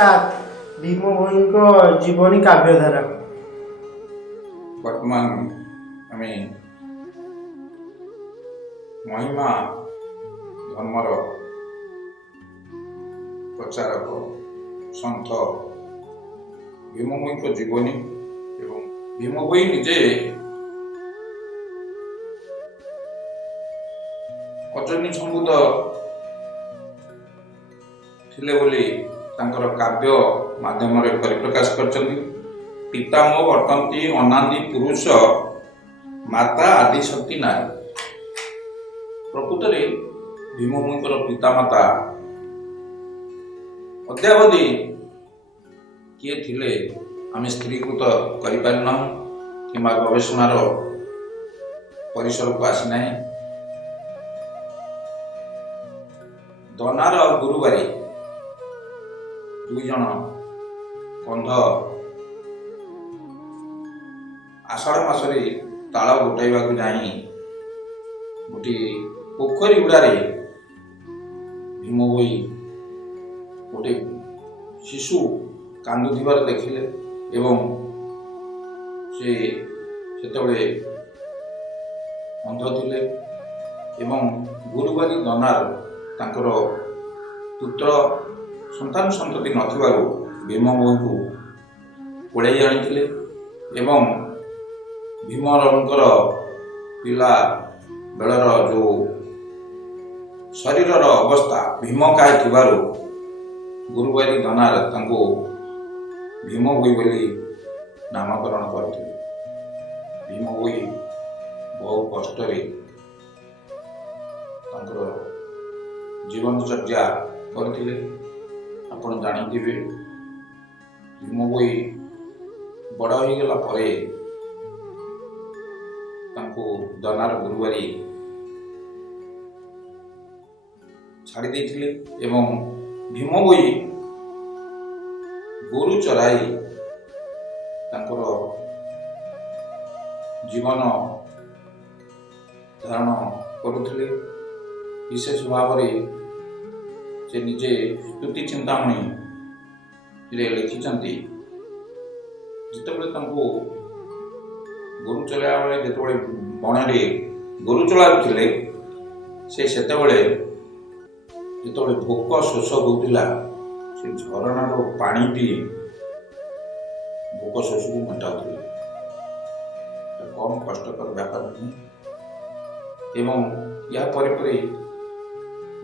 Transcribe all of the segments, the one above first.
प्रसाद भीम भोई जीवनी काव्यधारा। वर्तमान आम महिमा धर्मर प्रचारक सन्थ भीम भोई जीवनी एवं भीम भोई निजे अजनी सम्बुद थिले बोली तांकर काव्य माध्यम परिप्रकाश करछन्ति। पिता मो वर्तन्ति अनादि पुरुष माता आदि शक्ति नारी। प्रकृत में भीम भोईंकर पिता माता अद्यावधि किए थिले आम स्त्रीकृत करिपारिना किंबा गवेषणार परिसर को आसी नाही। दनार और गुरुवारी दुई जन कंध आषाढ़ मासरे ताल गोटाइबा जाई गोटे पोखरी गुड़ारे भीम भोई गोटे शिशु कांदुथिबार देखिले एवं से सेतबेले अंध थिले एवं गुरुवारी दनार तांकर पुत्र संतान संतति नथिबारु भीम भोई को कोड़े आनिथिले एवं भीमरंकर पिला बेलर जो शरीर अवस्था भीमकाय थिबारु गुरुवारी दनार तांको भीम भोई बोली नामकरण करथिले। भीम भोई बहु कष्ट जीवनचर्या करथिले। आपण जानिथिबे भीम भोई बड़ हो गला परे तांको दनार गुरुवारी छाड़ी देथिले एवं भीम भोई गोरु चराई तांकर जीवन धारण करुथिले। विशेष भाव से निजे स्तुति चिंतामणि लिखिंट जितेबाला गोरु चलाइया बेले जिते बणे गोरु चलाउले से जिते भोक शोष होता से झरणार पानी पी भोक शोष को मेटाऊले। कम कष्टकर व्यापार नहीं एवं या परे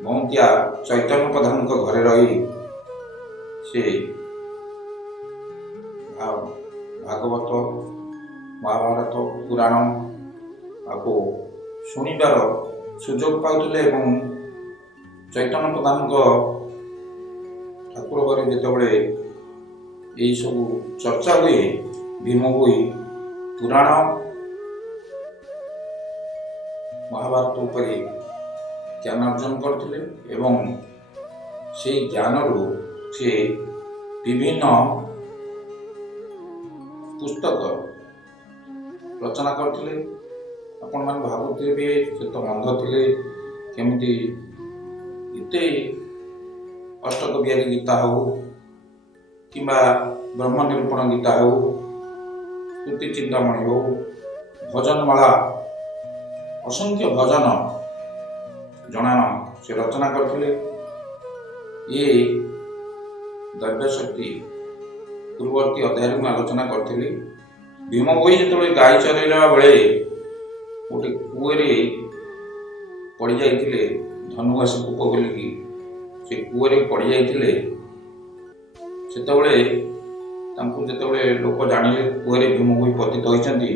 मौंतिया चैतन्य प्रधान घरे रही से भागवत महाभारत पुराण आपको शुणिबार सुजोग पाउले एवं चैतन्य प्रधान ठाकुर घरे जितेबाला यही सब चर्चा हुए भीम भोई पुराण महाभारत उपरे ज्ञान अर्जन करथिले एवं से ज्ञान रु से विभिन्न पुस्तक रचना करथिले। आपण मान भाबुथिबे से तो अंध थिले केमिति इते अष्टकवियारी गीता हो किंबा ब्रह्म निरूपण गीता हो स्तुति चिंतामणि हो भजनमाला असंख्य भजन जनान से रचना करथिले। ये द्रव्य शक्ति पूर्ववर्ती अध्याय में आलोचना करथिले। भीम भोई जिते गाई चरैला बेले गोटे कूए पड़ जाइए धनुआसी कूप बोलिकी से कूए पड़ जाइए जिते लोक जानिले कूए भीम भोई पतित होइछन्ति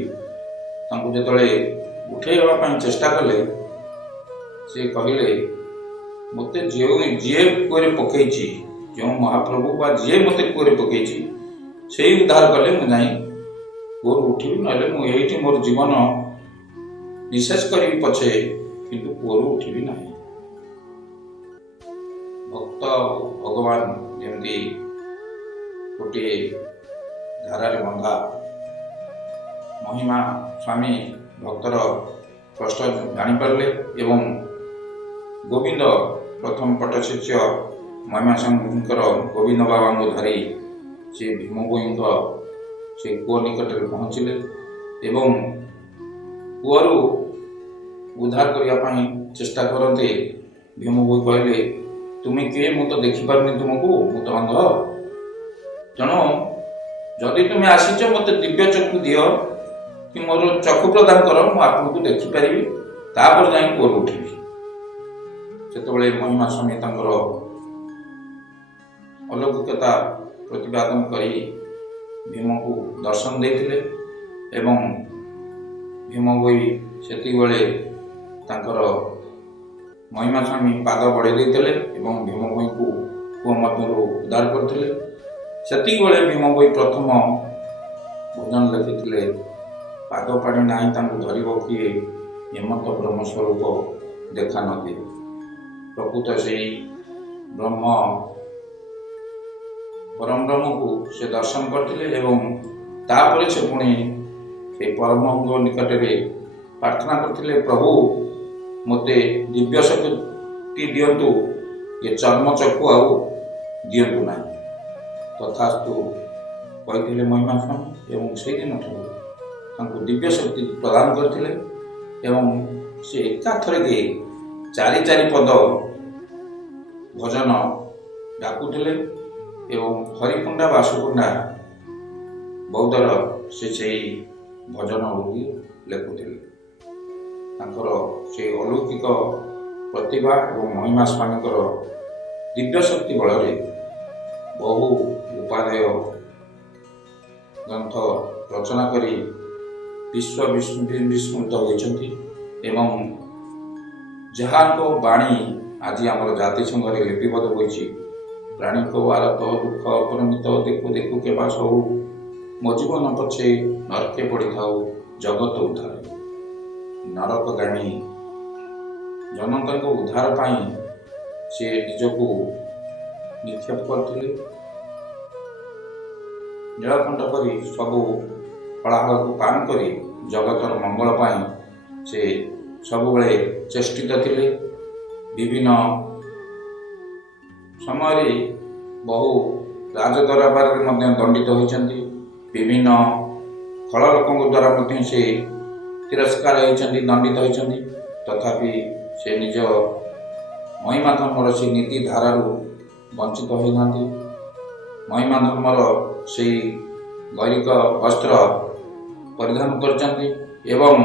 जिते उठेवा चेष्टा कले से कहले मते जे कूए पकई जो महाप्रभु बा जे मते कूए पकई से उद्धार कले मु जाई कूर उठी ना मुझे मोर जीवन निशेष करी पछे किंतु कूर उठी ना। भक्त भगवान जमती गोटे धारार बंधा महिमा स्वामी भक्तर कष्ट जानीपारे एवं गोविंद प्रथम पट्टशिष्य ମହିମାଶଙ୍କର ଗୋବିନ୍ଦ ବାବାଙ୍କୁ ଧରି ସେ ଭୀମଭୋଇଙ୍କ ସେ କୂଅ ନିକଟରେ ପହଞ୍ଚିଲେ ଏବଂ କୂଅରୁ ଉଦ୍ଧାର କରିବା ପାଇଁ ଚେଷ୍ଟା କରନ୍ତେ ଭୀମଭୋଇ କହିଲେ, ତୁମେ କିଏ? ମୁଁ ତ ଦେଖିପାରୁନି ତୁମକୁ, ମୁଁ ତ ଅନ୍ଧ। ତେଣୁ ଯଦି ତୁମେ ଆସିଛ ମୋତେ ଦିବ୍ୟ ଚକ୍ଷୁ ଦିଅ କି ମୋର ଚକ୍ଷୁ ପ୍ରଦାନ କର, ମୁଁ ଆପଣଙ୍କୁ ଦେଖିପାରିବି, ତାପରେ ଯାଇ କୂଅରୁ ଉଠିବି। ସେତେବେଳେ ମହିମା ସ୍ୱାମୀ ତାଙ୍କର ଅଲୌକିକତା ପ୍ରତିପାଦନ କରି ଭୀମକୁ ଦର୍ଶନ ଦେଇଥିଲେ ଏବଂ ଭୀମଭୋଇ ସେତିକିବେଳେ ତାଙ୍କର ମହିମା ସ୍ୱାମୀ ପାଦ ବଢ଼େଇ ଦେଇଥିଲେ ଏବଂ ଭୀମଭୋଇଙ୍କୁ କୂଅ ମଧ୍ୟରୁ ଉଦ୍ଧାର କରିଥିଲେ। ସେତିକିବେଳେ ଭୀମଭୋଇ ପ୍ରଥମ ଭଜନ ଲେଖିଥିଲେ, ପାଦ ପାଣି ନାହିଁ ତାଙ୍କୁ ଧରିବ କିଏ, ହେମନ୍ତ ବ୍ରହ୍ମ ସ୍ୱରୂପ ଦେଖା ନଦିଏ। ପ୍ରକୃତ ସେଇ ବ୍ରହ୍ମ ପରମ ବ୍ରହ୍ମକୁ ସେ ଦର୍ଶନ କରିଥିଲେ ଏବଂ ତାପରେ ସେ ପୁଣି ସେଇ ପରମଙ୍କ ନିକଟରେ ପ୍ରାର୍ଥନା କରିଥିଲେ, ପ୍ରଭୁ ମୋତେ ଦିବ୍ୟ ଶକ୍ତି ଦିଅନ୍ତୁ, ଏ ଚର୍ମ ଚକ୍ଷୁ ଆଉ ଦିଅନ୍ତୁ ନାହିଁ। ତଥାସ୍ତୁ କହିଥିଲେ ମହିମା ସ୍ୱାମୀ ଏବଂ ସେଇଦିନଠୁ ତାଙ୍କୁ ଦିବ୍ୟ ଶକ୍ତି ପ୍ରଦାନ କରିଥିଲେ ଏବଂ ସେ ଏକାଥରକେ ଚାରି ପଦ ଭଜନ ଡାକୁଥିଲେ ଏବଂ ହରିକୁଣ୍ଡା ବାସୁକୁଣ୍ଡା ବୌଦ୍ଧର ସେ ସେଇ ଭଜନ ଗୁଡ଼ିକ ଲେଖୁଥିଲେ। ତାଙ୍କର ସେ ଅଲୌକିକ ପ୍ରତିଭା ଏବଂ ମହିମା ସ୍ୱାମୀଙ୍କର ଦିବ୍ୟ ଶକ୍ତି ବଳରେ ବହୁ ଉପାଦେୟ ଗ୍ରନ୍ଥ ରଚନା କରି ବିସ୍ମୃତ ହୋଇଛନ୍ତି ଏବଂ ଯାହାଙ୍କ ବାଣୀ ଆଜି ଆମର ଜାତିସଂଘରେ ଲିପିବଦ୍ଧ ହୋଇଛି, ପ୍ରାଣୀଙ୍କ ଭାରତ ଦୁଃଖ ଅପରିମିତ ଦେଖୁ ଦେଖୁ କେବା ସବୁ, ମୋ ଜୀବନ ପଛେ ନରକେ ପଡ଼ିଥାଉ ଜଗତ ଉଦ୍ଧାର। ନରକଗାମୀ ଜନତାଙ୍କ ଉଦ୍ଧାର ପାଇଁ ସେ ନିଜକୁ ନିକ୍ଷେପ କରିଥିଲେ। ନୀଳକଣ୍ଠ କରି ସବୁ ଫଳାଫଳକୁ ପାନ କରି ଜଗତର ମଙ୍ଗଳ ପାଇଁ ସେ ସବୁବେଳେ ଚେଷ୍ଟିତ ଥିଲେ। ବିଭିନ୍ନ ସମୟରେ ବହୁ ରାଜଦରବାରରେ ମଧ୍ୟ ଦଣ୍ଡିତ ହୋଇଛନ୍ତି। ବିଭିନ୍ନ ଖଳ ଲୋକଙ୍କ ଦ୍ୱାରା ମଧ୍ୟ ସେ ତିରସ୍କାର ହୋଇଛନ୍ତି, ଦଣ୍ଡିତ ହୋଇଛନ୍ତି। ତଥାପି ସେ ନିଜ ମହିମା ଧର୍ମର ସେ ନୀତି ଧାରାରୁ ବଞ୍ଚିତ ହୋଇନାହାନ୍ତି। ମହିମା ଧର୍ମର ସେଇ ଗୈରିକ ବସ୍ତ୍ର ପରିଧାନ କରିଛନ୍ତି ଏବଂ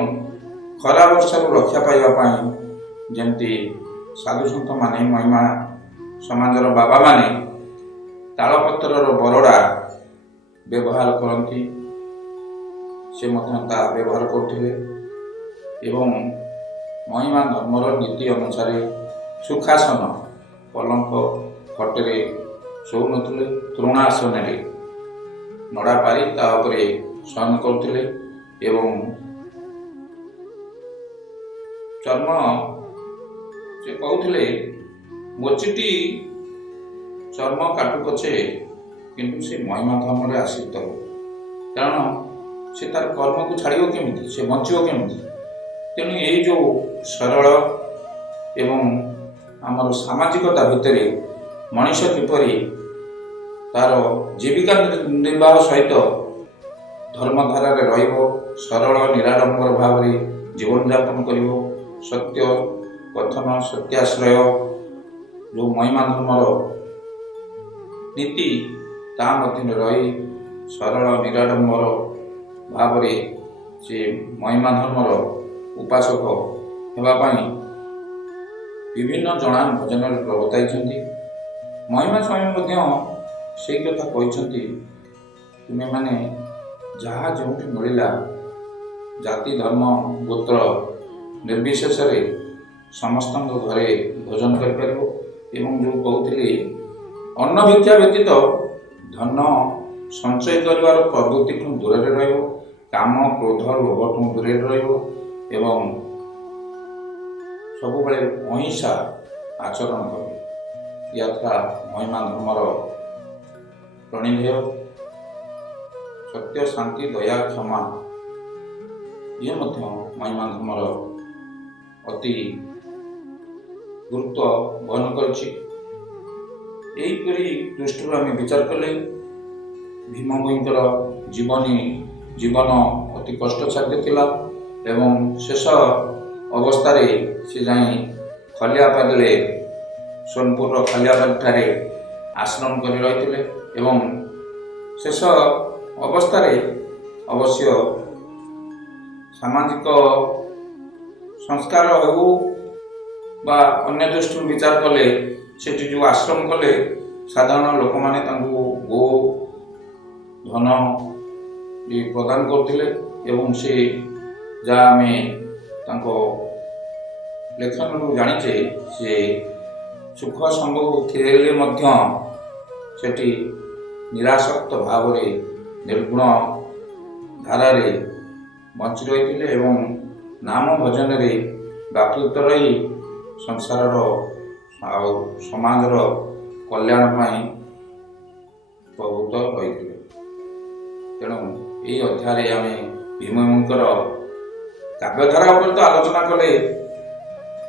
ଖରା ବର୍ଷାରୁ ରକ୍ଷା ପାଇବା ପାଇଁ ଯେମିତି ସାଧୁସନ୍ଥମାନେ ମହିମା ସମାଜର ବାବାମାନେ ତାଳପତ୍ରର ବରଡ଼ା ବ୍ୟବହାର କରନ୍ତି, ସେ ମଧ୍ୟ ତାହା ବ୍ୟବହାର କରୁଥିଲେ ଏବଂ ମହିମା ଧର୍ମର ନୀତି ଅନୁସାରେ ସୁଖାସନ ପଲଙ୍କ ଖଟରେ ଶୋଉନଥିଲେ, ତୃଣାସନରେ ନଡ଼ା ପାରି ତା ଉପରେ ଶୟନ କରୁଥିଲେ ଏବଂ ଚର୍ମ ସେ କହୁଥିଲେ, ମୋଚିଟି ଚର୍ମ କାଟୁ ପଛେ କିନ୍ତୁ ସେ ମହିମା ଧର୍ମରେ ଆଶ୍ରିତ ହେବ, କାରଣ ସେ ତାର କର୍ମକୁ ଛାଡ଼ିବ କେମିତି, ସେ ବଞ୍ଚିବ କେମିତି। ତେଣୁ ଏଇ ଯେଉଁ ସରଳ ଏବଂ ଆମର ସାମାଜିକତା ଭିତରେ ମଣିଷ କିପରି ତାର ଜୀବିକା ନିର୍ବାହ ସହିତ ଧର୍ମଧାରାରେ ରହିବ, ସରଳ ନିରାଡମ୍ବର ଭାବରେ ଜୀବନଯାପନ କରିବ, ସତ୍ୟ କଥନ ସତ୍ୟାଶ୍ରୟ ଯେଉଁ ମହିମା ଧର୍ମର ନୀତି ତା ମଧ୍ୟରେ ରହି ସରଳ ନିରାଡମ୍ବର ଭାବରେ ସେ ମହିମା ଧର୍ମର ଉପାସକ ହେବା ପାଇଁ ବିଭିନ୍ନ ଜଣାଣ ଭଜନରେ ପ୍ରବର୍ତ୍ତାଇଛନ୍ତି। ମହିମା ସ୍ୱାମୀ ମଧ୍ୟ ସେଇ କଥା କହିଛନ୍ତି, ତୁମେମାନେ ଯାହା ଯେଉଁଠି ମିଳିଲା ଜାତି ଧର୍ମ ଗୋତ୍ର ନିର୍ବିଶେଷରେ ସମସ୍ତଙ୍କ ଘରେ ଭୋଜନ କରିପାରିବ ଏବଂ ଯେଉଁ କହୁଥିଲି ଅନ୍ନ ଭିକ୍ଷା ବ୍ୟତୀତ ଧନ ସଞ୍ଚୟ କରିବାର ପ୍ରବୃତ୍ତିଠୁ ଦୂରରେ ରହିବ, କାମ କ୍ରୋଧ ଲୋଭଠୁ ଦୂରରେ ରହିବ ଏବଂ ସବୁବେଳେ ଅହିଂସା ଆଚରଣ କରିବ। ୟାତ୍ରା ମହିମା ଧର୍ମର ପ୍ରଣିଧେୟ। ସତ୍ୟ ଶାନ୍ତି ଦୟା କ୍ଷମା ଇଏ ମଧ୍ୟ ମହିମା ଧର୍ମର ଅତି ଗୁରୁତ୍ୱ ବହନ କରିଛି। ଏହିପରି ଦୃଷ୍ଟିରୁ ଆମେ ବିଚାର କଲେ ଭୀମ ଭୋଇଙ୍କର ଜୀବନ ଅତି କଷ୍ଟସାଧ୍ୟ ଥିଲା ଏବଂ ଶେଷ ଅବସ୍ଥାରେ ସେ ଯାଇ ଖଲିଆପାଟରେ ସୋନପୁରର ଖଲିଆପାଟଠାରେ ଆଶ୍ରମ କରି ରହିଥିଲେ ଏବଂ ଶେଷ ଅବସ୍ଥାରେ ଅବଶ୍ୟ ସାମାଜିକ ସଂସ୍କାର ହେଉ ବା ଅନ୍ୟ ଦୃଷ୍ଟିରୁ ବିଚାର କଲେ ସେଠି ଯେଉଁ ଆଶ୍ରମ କଲେ ସାଧାରଣ ଲୋକମାନେ ତାଙ୍କୁ ଗୋ ଧନ ବି ପ୍ରଦାନ କରୁଥିଲେ ଏବଂ ସେ ଯାହା ଆମେ ତାଙ୍କ ଲେଖନରୁ ଜାଣିଛେ ସେ ସୁଖ ସମ୍ଭବ ଥିଲେ ମଧ୍ୟ ସେଠି ନିରାସକ୍ତ ଭାବରେ ନିର୍ଗୁଣ ଧାରାରେ ବଞ୍ଚି ରହିଥିଲେ ଏବଂ ନାମ ଭଜନରେ ବ୍ୟାପୃତ ରହି ସଂସାରର ଆଉ ସମାଜର କଲ୍ୟାଣ ପାଇଁ ପ୍ରଭୁତ ରହିଥିଲେ। ତେଣୁ ଏହି ଅଧ୍ୟାୟରେ ଆମେ ଭୀମଙ୍କର କାବ୍ୟଧାରା ଉପରେ ତ ଆଲୋଚନା କଲେ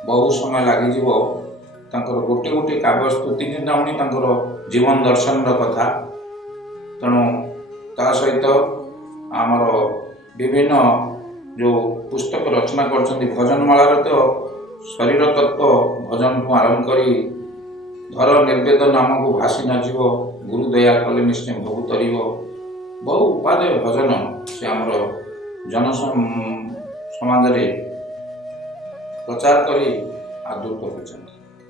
ବହୁ ସମୟ ଲାଗିଯିବ। ତାଙ୍କର ଗୋଟିଏ ଗୋଟିଏ କାବ୍ୟ ସ୍ତୁତି ଚିନ୍ତାମଣି ତାଙ୍କର ଜୀବନ ଦର୍ଶନର କଥା। ତେଣୁ ତା ସହିତ ଆମର ବିଭିନ୍ନ ଯେଉଁ ପୁସ୍ତକ ରଚନା କରିଛନ୍ତି ଭଜନମାଳାରେ ତ ଶରୀର ତତ୍ତ୍ୱ ଭଜନଠୁ ଆରମ୍ଭ କରି ଧର ନିର୍ବେଦ ନାମକୁ ଭାସି ନଯିବ ଗୁରୁ ଦୟା କଲେ ନିଶ୍ଚୟ ଭୋଗ ତରିବ ବହୁ ଉପାଦେୟ ଭଜନ ସେ ଆମର ସମାଜରେ ପ୍ରଚାର କରି ଆଦୃତ ହୋଇଛନ୍ତି।